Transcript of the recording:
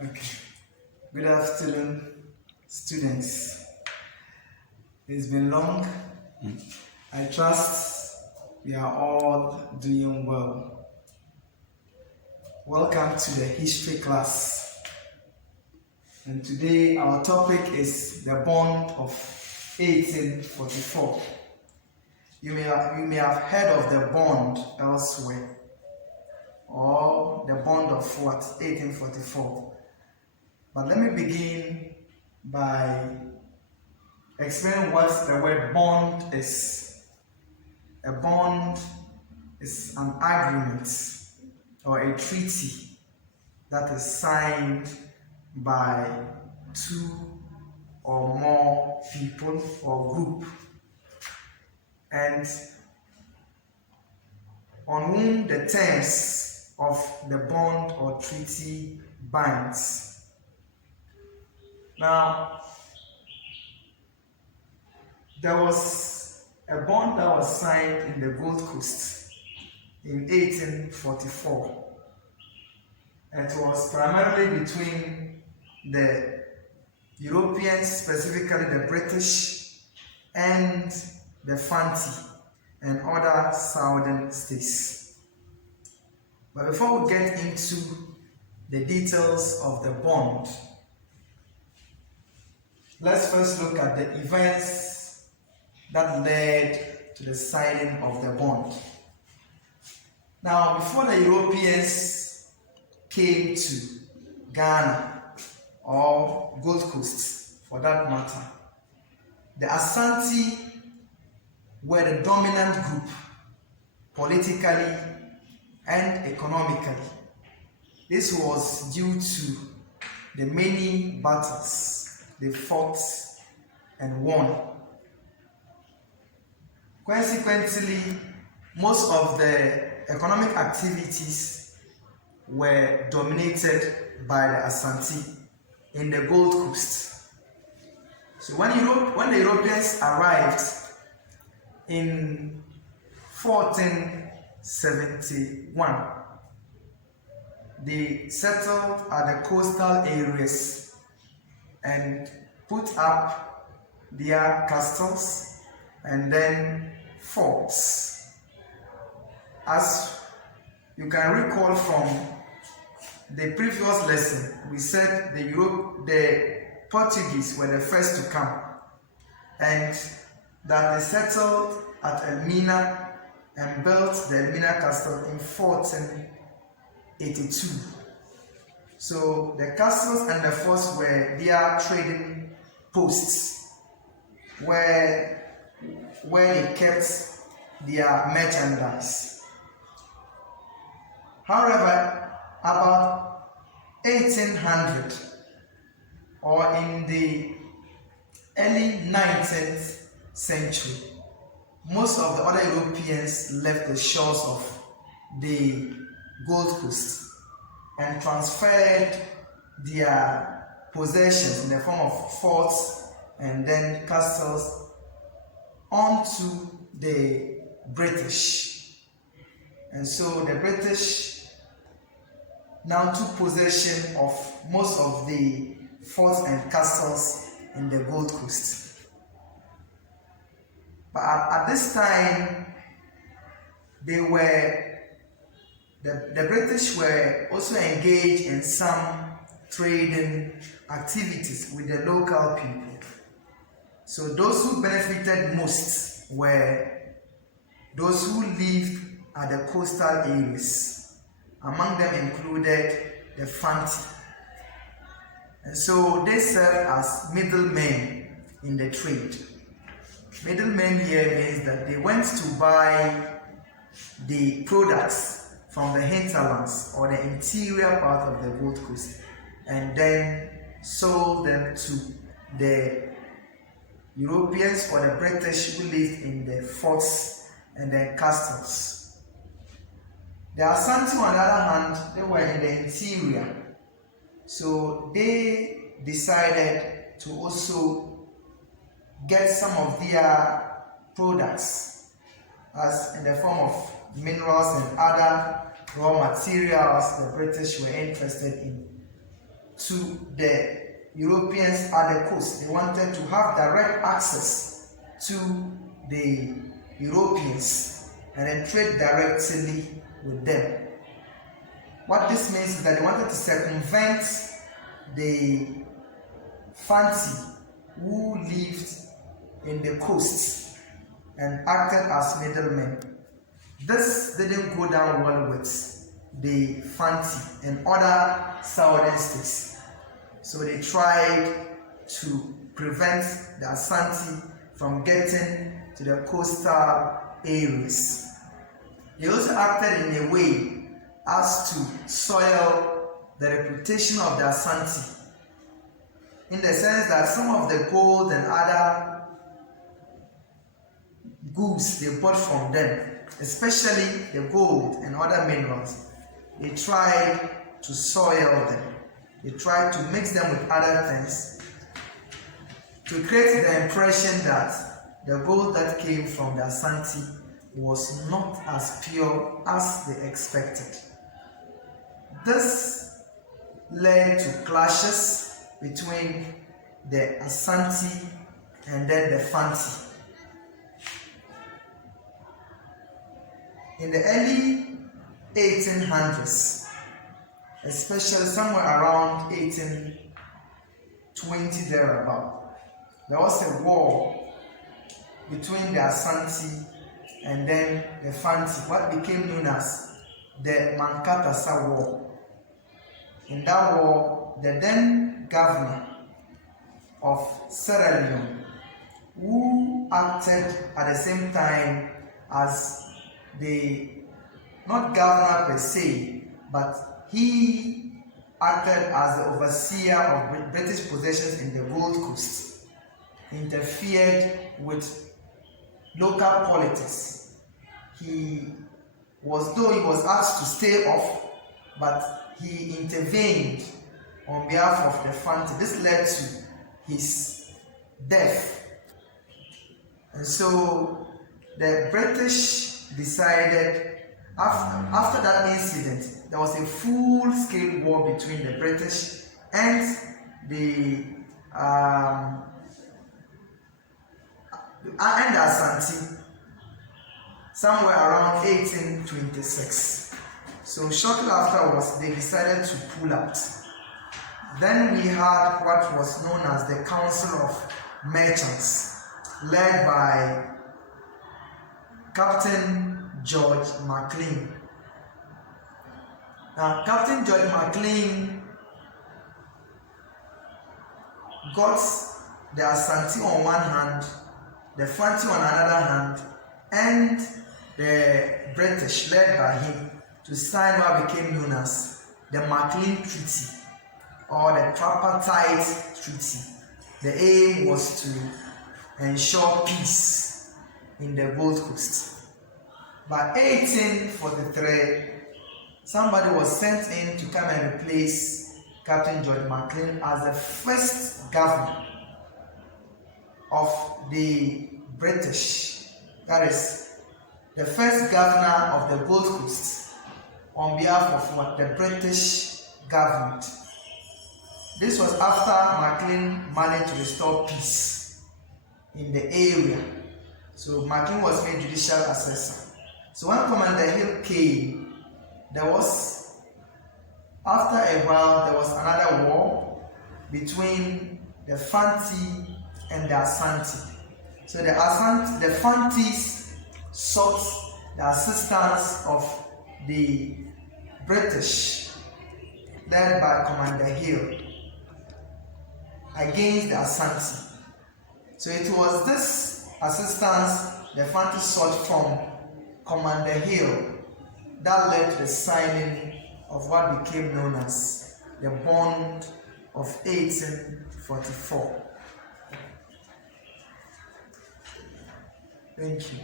Okay. Good afternoon, students. It's been long. I trust we are all doing well. Welcome to the history class. And today our topic is the bond of 1844. You may have heard of the bond elsewhere, or the bond of what? 1844. But let me begin by explaining what the word bond is. A bond is an agreement or a treaty that is signed by two or more people or group, and on whom the terms of the bond or treaty binds. Now, there was a bond that was signed in the Gold Coast in 1844. It was primarily between the Europeans, specifically the British, and the Fanti and other southern states. But before we get into the details of the bond, let's first look at the events that led to the signing of the bond. Now, before the Europeans came to Ghana or Gold Coast, for that matter, the Asante were the dominant group politically and economically. This was due to the many battles they fought and won. Consequently, most of the economic activities were dominated by the Asante in the Gold Coast. So when the Europeans arrived in 1471, they settled at the coastal areas and put up their castles and then forts. As you can recall from the previous lesson, we said the Portuguese were the first to come, and that they settled at Elmina and built the Elmina castle in 1482. So the castles and the forts were their trading posts where they kept their merchandise. However, about 1800 or in the early 19th century, most of the other Europeans left the shores of the Gold Coast and transferred their possessions in the form of forts and then castles onto the British. And so the British now took possession of most of the forts and castles in the Gold Coast. But at this time, the British were also engaged in some trading activities with the local people. So those who benefited most were those who lived at the coastal areas. Among them included the Fanti. And so they served as middlemen in the trade. Middlemen here means that they went to buy the products from the hinterlands or the interior part of the Gold Coast and then sold them to the Europeans or the British who lived in the forts and the castles. The Asante, on the other hand, they were in the interior, so they decided to also get some of their products as in the form of minerals and other raw materials the British were interested in to the Europeans at the coast. They wanted to have direct access to the Europeans and then trade directly with them. What this means is that they wanted to circumvent the Fanti who lived in the coast and acted as middlemen. This didn't go down well with the Fanti and other southern states. So they tried to prevent the Asante from getting to the coastal areas. They also acted in a way as to soil the reputation of the Asante, in the sense that some of the gold and other goods they bought from them, especially the gold and other minerals, they tried to soil them. They tried to mix them with other things to create the impression that the gold that came from the Asante was not as pure as they expected. This led to clashes between the Asante and then the Fanti. In the early 1800s, especially somewhere around 1820 thereabout, there was a war between the Asante and then the Fanti, what became known as the Mancata War. In that war, the then governor of Sierra Leone, who acted at the same time as the, not governor per se, but he acted as the overseer of British possessions in the Gold Coast, interfered with local politics. Though he was asked to stay off, but he intervened on behalf of the Fanti. This led to his death. And so the British decided, after that incident, there was a full-scale war between the British and the Asante, somewhere around 1826. So shortly afterwards, they decided to pull out. Then we had what was known as the Council of Merchants, led by Captain George McLean. Now, Captain George McLean got the Asante on one hand, the Fanti on another hand, and the British, led by him, to sign what became known as the McLean Treaty or the Tripartite Treaty. The aim was to ensure peace in the Gold Coast. By 1843, somebody was sent in to come and replace Captain George McLean as the first governor of the British. That is, the first governor of the Gold Coast on behalf of what? The British government. This was after McLean managed to restore peace in the area. So McLean was made judicial assessor. So when Commander Hill came, after a while, there was another war between the Fanti and the Asante. So the Fantis sought the assistance of the British, led by Commander Hill, against the Asante. So it was this assistance the Fanti sought from Commander Hill that led to the signing of what became known as the Bond of 1844. Thank you.